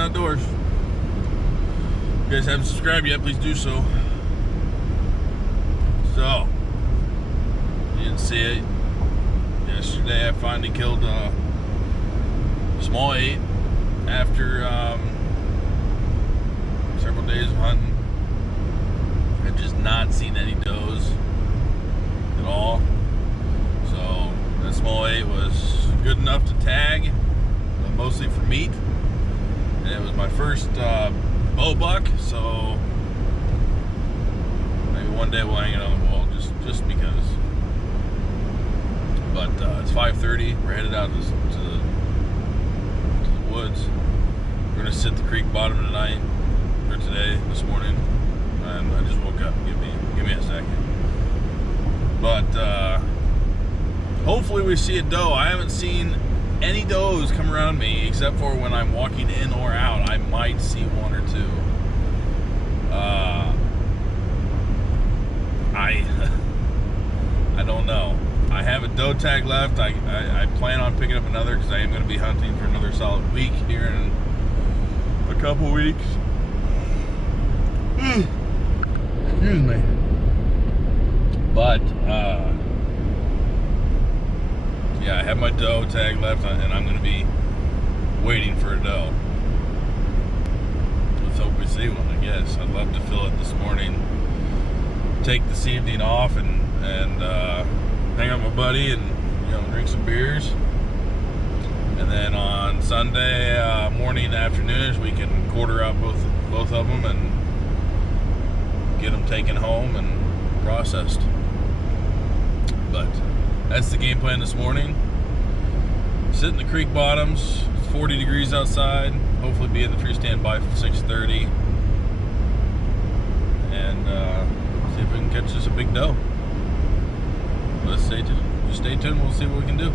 Outdoors. If you guys haven't subscribed yet, please do so. So, you didn't see it. Yesterday I finally killed a small 8 after several days of hunting. I've just not seen any does at all. So that small 8 was good enough to tag, but mostly for meat. And it was my first bow buck, so maybe one day we'll hang it on the wall just because. But it's 5:30. We're headed out to the woods. We're gonna sit the creek bottom tonight, or this morning. And I just woke up. Give me a second. But hopefully we see a doe. I haven't seen any does come around me except for when I'm walking in or out. I might see one or two. I don't know. I have a doe tag left. I plan on picking up another because I am going to be hunting for another solid week here in a couple weeks. Excuse me. But yeah, I have my doe tag left, and I'm going to be waiting for a doe. Let's hope we see one, I guess. I'd love to fill it this morning, take this evening off, and hang out with my buddy and drink some beers. And then on Sunday morning, afternoons, we can quarter out both of them and get them taken home and processed. But that's the game plan this morning. Sit in the creek bottoms. It's 40 degrees outside. Hopefully be in the tree stand by 6:30. And see if we can catch us a big doe. Let's stay tuned. Just stay tuned. We'll see what we can do.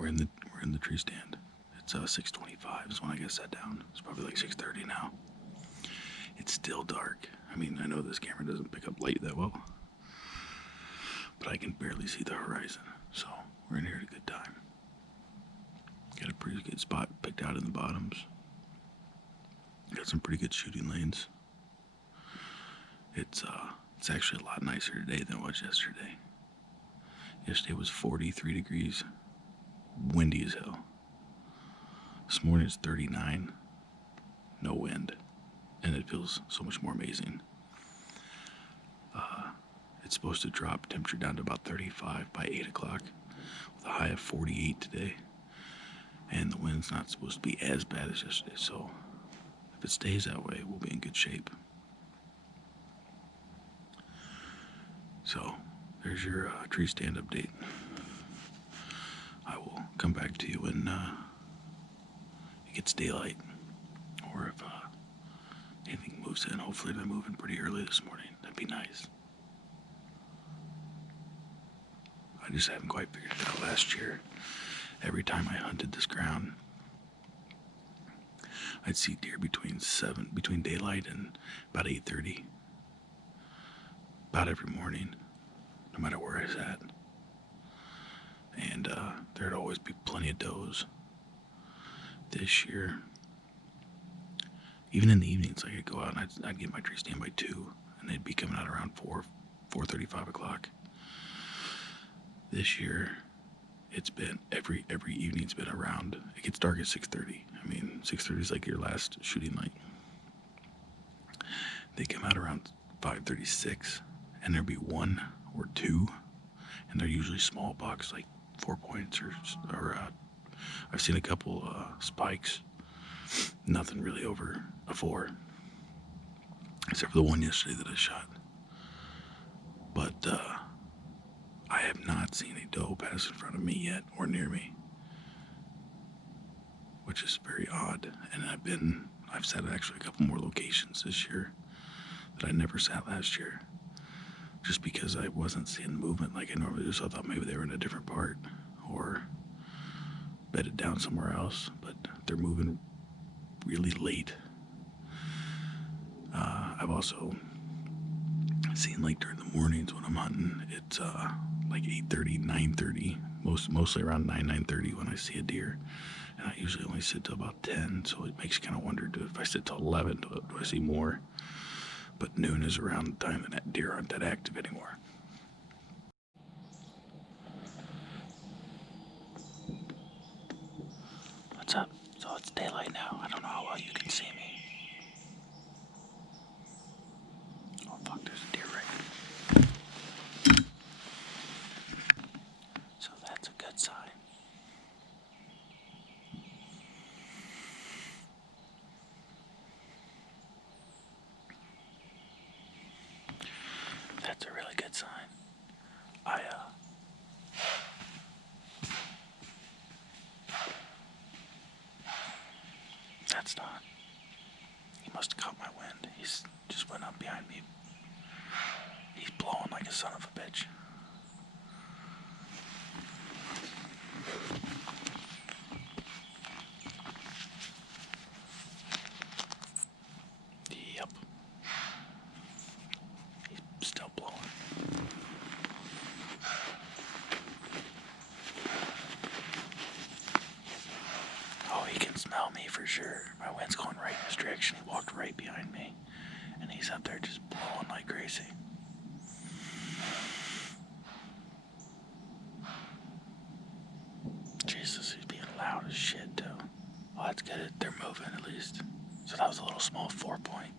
We're in the tree stand. It's 6:25 is when I get sat down. It's probably like 6:30 now. It's still dark. I mean, I know this camera doesn't pick up light that well, but I can barely see the horizon. So we're in here at a good time. Got a pretty good spot picked out in the bottoms. Got some pretty good shooting lanes. It's actually a lot nicer today than it was yesterday. Yesterday was 43 degrees. Windy as hell. This morning it's 39, no wind, and it feels so much more amazing. It's supposed to drop temperature down to about 35 by 8 o'clock, with a high of 48 today, and the wind's not supposed to be as bad as yesterday, so if it stays that way, we'll be in good shape. So, there's your tree stand update. I will come back to you when it gets daylight, or if anything moves in. Hopefully they're moving pretty early this morning. That'd be nice. I just haven't quite figured it out. Last year, every time I hunted this ground, I'd see deer between daylight and about 8:30, about every morning, no matter where I was at. And there'd always be plenty of does. This year, even in the evenings, like I'd go out and I'd get my tree stand by 2, and they'd be coming out around 4:30, 5 o'clock. This year, it's been every evening's been around. It gets dark at 6:30. I mean, 6:30 is like your last shooting light. They come out around 5:36, and there'd be 1 or 2, and they're usually small bucks, like 4 points or I've seen a couple spikes. Nothing really over a 4, except for the one yesterday that I shot. But I have not seen a doe pass in front of me yet or near me, which is very odd. And I've sat at actually a couple more locations this year that I never sat last year, just because I wasn't seeing movement like I normally do. So I thought maybe they were in a different part or bedded down somewhere else, but they're moving really late. I've also seen, like, during the mornings when I'm hunting, it's like 8:30, 9:30, mostly around 9:30 when I see a deer, and I usually only sit till about 10, so it makes you kind of wonder, if I sit till 11, do I see more? But noon is around the time that deer aren't that active anymore. What's up? So it's daylight now. I don't know how well you can see me. Oh fuck, there's a deer right. So that's a good sign. That's a really good sign. That's not. He must have caught my wind. He's just went up behind me. He's blowing like a son of a bitch. Yep. He's still blowing. Oh, he can smell me for sure. My wind's going right in his direction. He walked right behind me, and he's up there just blowing like crazy. Jesus, he's being loud as shit too. Well, that's good. They're moving at least. So that was a little small 4-point.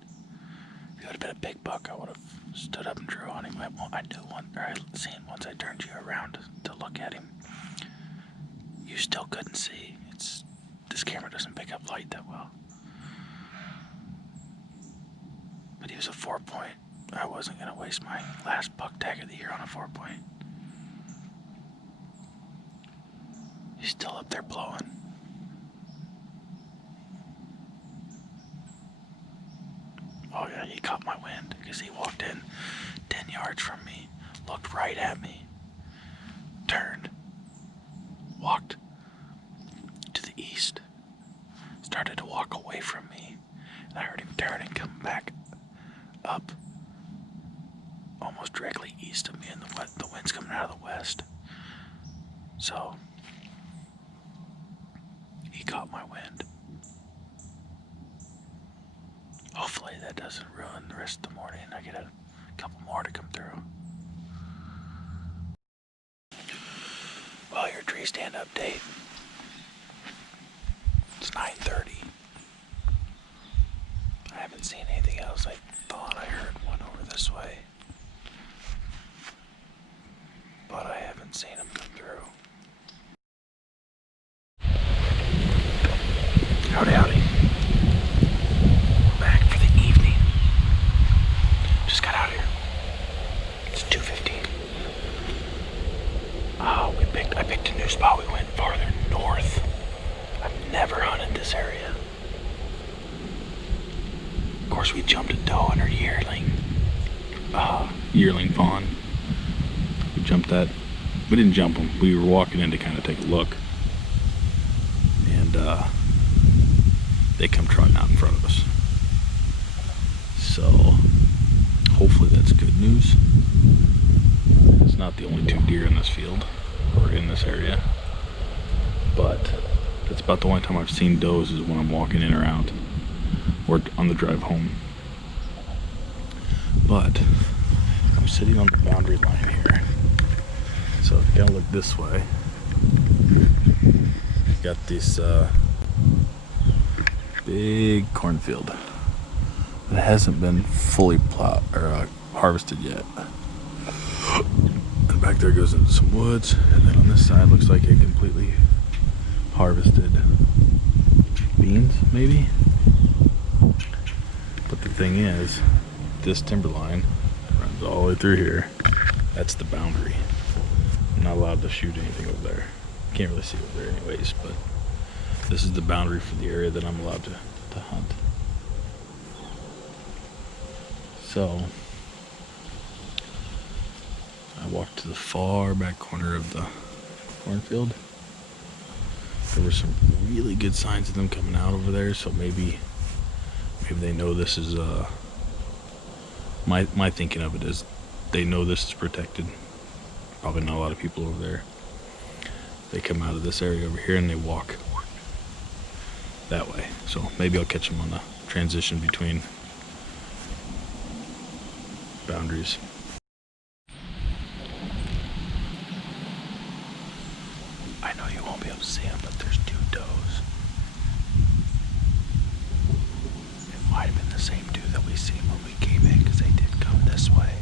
If it would have been a big buck, I would have stood up and drew on him. I knew one, or I seen once I turned you around to look at him. You still couldn't see. This camera doesn't pick up light that well. But he was a 4-point. I wasn't gonna waste my last buck tag of the year on a 4-point. He's still up there blowing. Oh yeah, he caught my wind because he walked in 10 yards from me, looked right at me, turned, walked to the east, started to walk away from me, and I heard him turn and come back up almost directly east of me, and the wind's coming out of the west. So he caught my wind. Hopefully that doesn't ruin the rest of the morning. I get a couple more to come through. Well, your tree stand update. It's 9:30. I haven't seen anything else. I thought I heard one over this way, but I haven't seen them come through. Howdy, howdy. Back for the evening. Just got out of here. It's 2:15. I picked a new spot. We went farther north. I've never hunted this area. Of course, we jumped a doe and her yearling fawn. We jumped that. We didn't jump them. We were walking in to kind of take a look, and they come trotting out in front of us. So hopefully that's good news. It's not the only 2 deer in this field or in this area, but that's about the only time I've seen does is when I'm walking in or out or on the drive home. But I'm sitting on the boundary line here, so if you gotta look this way, got this big cornfield that hasn't been fully plowed or harvested yet. And back there goes into some woods, and then on this side looks like a completely harvested beans, maybe. But the thing is, this timberline runs all the way through here. That's the boundary. I'm not allowed to shoot anything over there. Can't really see over there anyways, but this is the boundary for the area that I'm allowed to hunt. So I walked to the far back corner of the cornfield. There were some really good signs of them coming out over there, so maybe they know this is my thinking of it is they know this is protected. Probably not a lot of people over there. They come out of this area over here and they walk that way. So maybe I'll catch them on the transition between boundaries. I know you won't be able to see them, but there's 2 does. It might have been the same 2 that we seen when we came in, because they did come this way.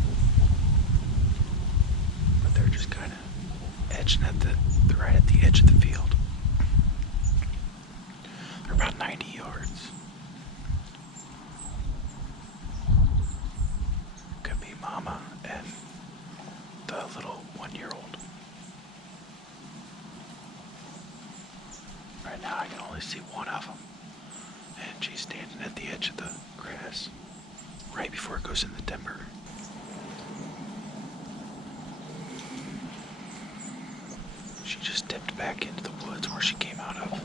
But they're just kind of edging right at the edge of the field. They're about 90 yards. Could be Mama and the little 1-year-old. Right now I can only see one of them, and she's standing at the edge of the grass right before it goes in the timber. She just dipped back into the woods where she came out of.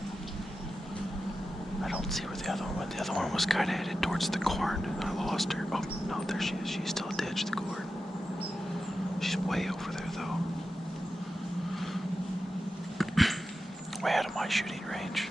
I don't see where the other one went. The other one was kind of headed towards the corn, and I lost her. Oh, no, there she is. She's still at the edge of the corn. She's way over there, though. Way out of my shooting range.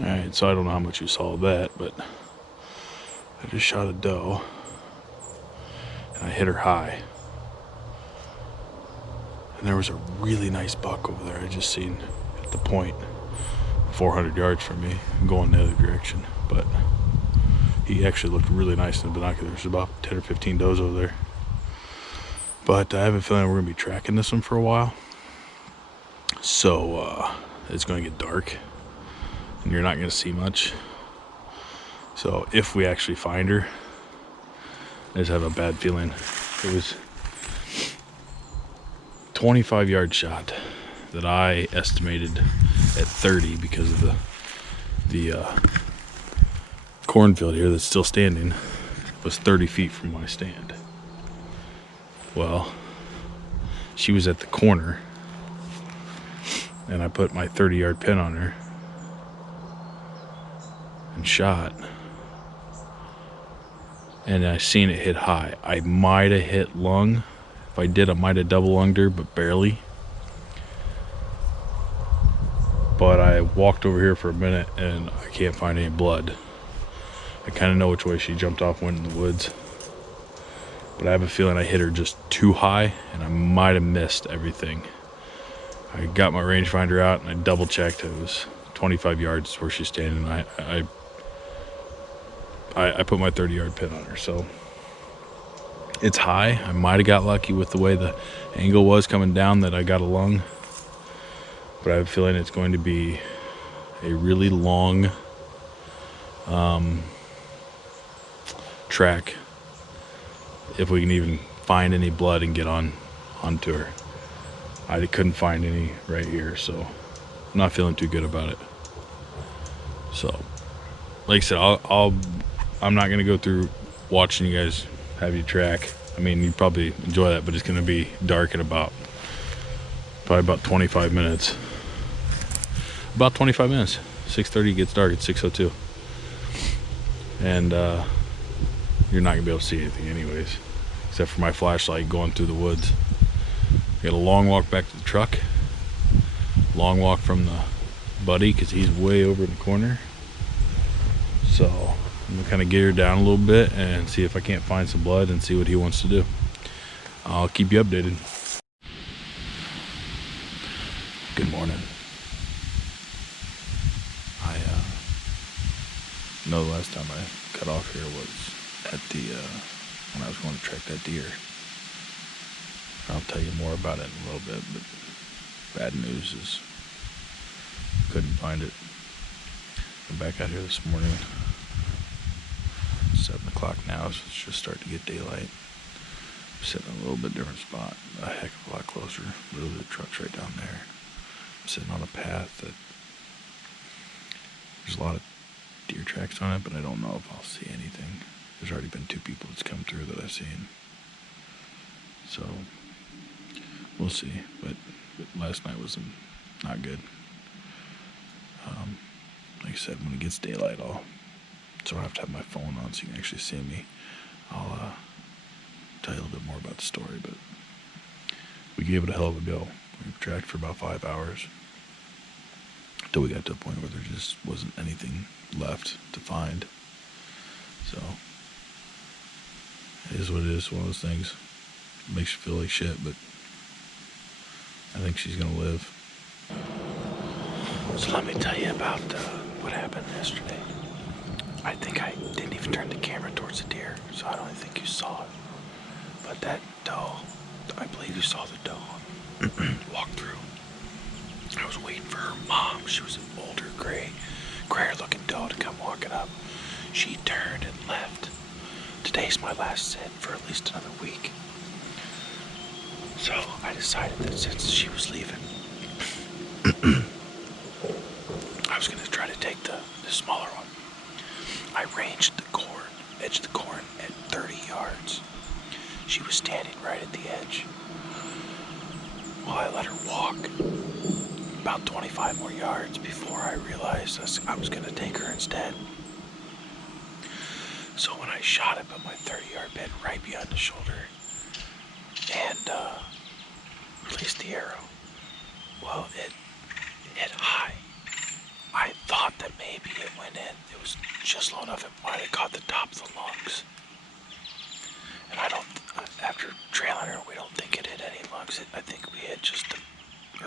Alright, so I don't know how much you saw of that, but I just shot a doe and I hit her high. And there was a really nice buck over there I just seen at the point 400 yards from me going the other direction. But he actually looked really nice in the binoculars. There's about 10 or 15 does over there. But I have a feeling we're going to be tracking this one for a while. So it's going to get dark and you're not going to see much. So if we actually find her, I just have a bad feeling. It was 25-yard shot that I estimated at 30 because of the cornfield here that's still standing was 30 feet from my stand. Well, she was at the corner and I put my 30-yard pin on her and shot. and I seen it hit high. I might have hit lung. If I did, I might have double lunged her, but barely. But I walked over here for a minute and I can't find any blood. I kind of know which way she jumped off, went in the woods. But I have a feeling I hit her just too high and I might have missed everything. I got my rangefinder out and I double checked. It was 25 yards where she's standing. I put my 30-yard pin on her, so it's high. I might have got lucky with the way the angle was coming down that I got a lung. But I have a feeling it's going to be a really long track if we can even find any blood and get onto her. I couldn't find any right here, so I'm not feeling too good about it. So, like I said, I'm not gonna go through watching you guys have you track. I mean, you probably enjoy that, but it's gonna be dark in probably about 25 minutes. About 25 minutes. 6:30 gets dark at 6:02, and you're not gonna be able to see anything anyways, except for my flashlight going through the woods. Got a long walk back to the truck, long walk from the buddy because he's way over in the corner. So I'm gonna kind of get her down a little bit and see if I can't find some blood and see what he wants to do. I'll keep you updated. Good morning. I know the last time I cut off here was at the when I was going to track that deer. I'll tell you more about it in a little bit, but bad news is couldn't find it. I'm back out here this morning. 7 o'clock now, so it's just starting to get daylight. I'm sitting in a little bit different spot, a heck of a lot closer. Literally the truck's right down there. I'm sitting on a path that there's a lot of deer tracks on it, but I don't know if I'll see anything. There's already been 2 people that's come through that I've seen. So we'll see, but last night was not good. Like I said, when it gets daylight, so I have to have my phone on so you can actually see me. I'll tell you a little bit more about the story, but we gave it a hell of a go. We tracked for about 5 hours until we got to a point where there just wasn't anything left to find. So it is what it is. One of those things. It makes you feel like shit, but I think she's gonna live. So let me tell you about what happened yesterday. I think I didn't even turn the camera towards the deer, so I don't think you saw it. But that doe, I believe you saw the doe walk through. I was waiting for her mom. She was an older, grayer looking doe to come walking up. She turned and left. Today's my last sit for at least another week. So I decided that since she was leaving, I was gonna try to take the smaller one. I ranged edge of the corn at 30 yards. She was standing right at the edge. Well, I let her walk about 25 more yards before I realized I was gonna take her instead. So when I shot, I put my 30-yard pin right behind the shoulder and released the arrow. Well, it hit high. I thought that maybe it went in. It was just low enough it might have caught the top of the lungs. And after trailing her, we don't think it hit any lungs. I think we hit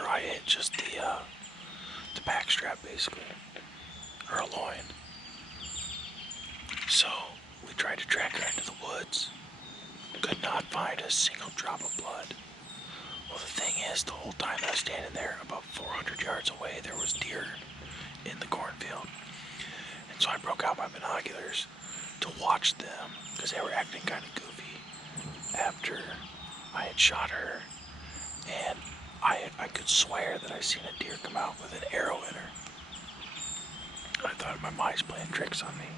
I hit just the back strap basically, or a loin. So we tried to track her into the woods. Could not find a single drop of blood. Well, the thing is, the whole time I was standing there, about 400 yards away, there was deer in the cornfield. And so I broke out my binoculars to watch them, because they were acting kind of goofy after I had shot her. And I could swear that I seen a deer come out with an arrow in her. I thought my mind's playing tricks on me.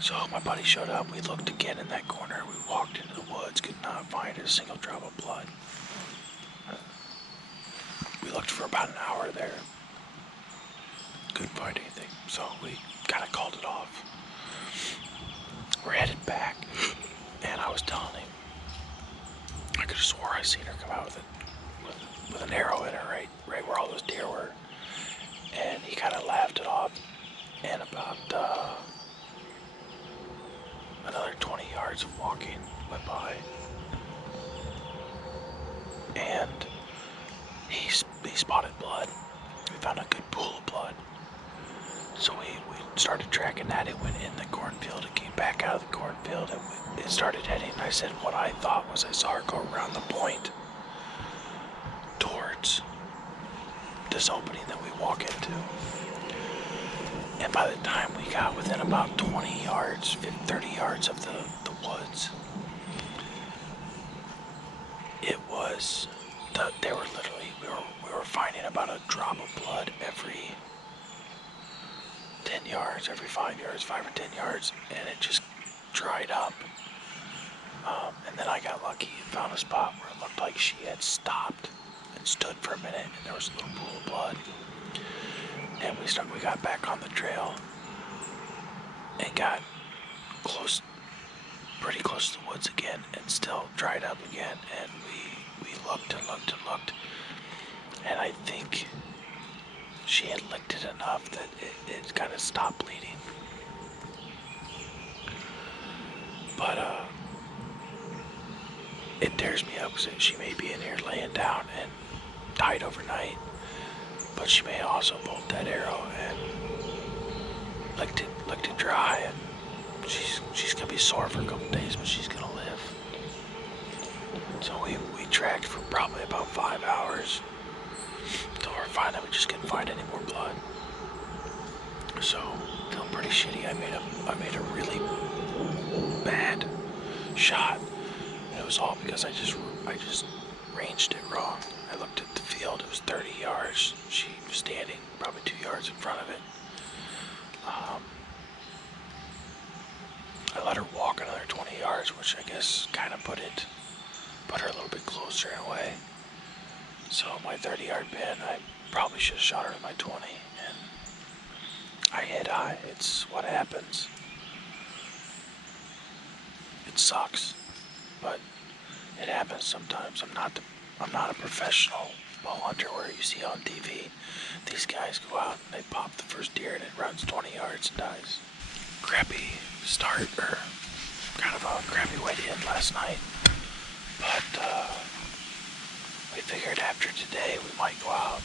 So my buddy showed up, we looked again in that corner, we walked into the woods, could not find a single drop of blood. We looked for about an hour there. Couldn't find anything, so we kind of called it off. We're headed back, and I was telling him, I could have swore I seen her come out with an arrow in her, right where all those deer were. And he kind of laughed it off. And about another 20 yards of walking went by, and he spotted blood. We found a good pool of blood. So we started tracking that. It went in the cornfield. It came back out of the cornfield, and it started heading. I said what I thought was I saw her go around the point towards this opening that we walk into. And by the time we got within about 20 yards, 30 yards of the woods, it was, they were literally, we were finding about a drop of blood every 10 yards, every 5 yards, 5 or 10 yards, and it just dried up. And then I got lucky and found a spot where it looked like she had stopped and stood for a minute, and there was a little pool of blood. And we got back on the trail and got pretty close to the woods again, and still dried up again. And we looked and looked and looked, and I think she had licked it enough that it kind of stopped bleeding. But it tears me up because she may be in here laying down and died overnight. But she may also bolt that arrow and licked it dry, and she's gonna be sore for a couple days, but she's gonna live. So we tracked for probably about 5 hours until we're finally we just couldn't find any more blood. So feeling pretty shitty. I made a really bad shot, and it was all because I just ranged it wrong. I looked at the field, it was 30 yards. She was standing probably 2 yards in front of it. I let her walk another 20 yards, which I guess kind of put her a little bit closer in a way. So my 30-yard pin, I probably should have shot her with my 20, and I hit high. It's what happens. It sucks, but it happens sometimes. I'm not a professional bow hunter where you see on TV. These guys go out and they pop the first deer and it runs 20 yards and dies. Crappy start, or kind of a crappy way to end last night. But we figured after today we might go out.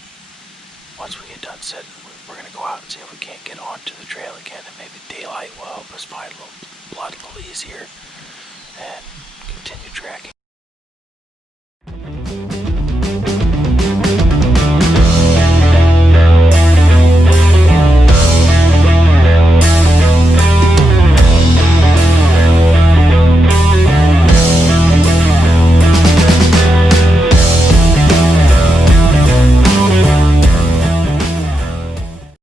Once we get done setting, we're going to go out and see if we can't get onto the trail again, and maybe daylight will help us find a little blood a little easier and continue tracking.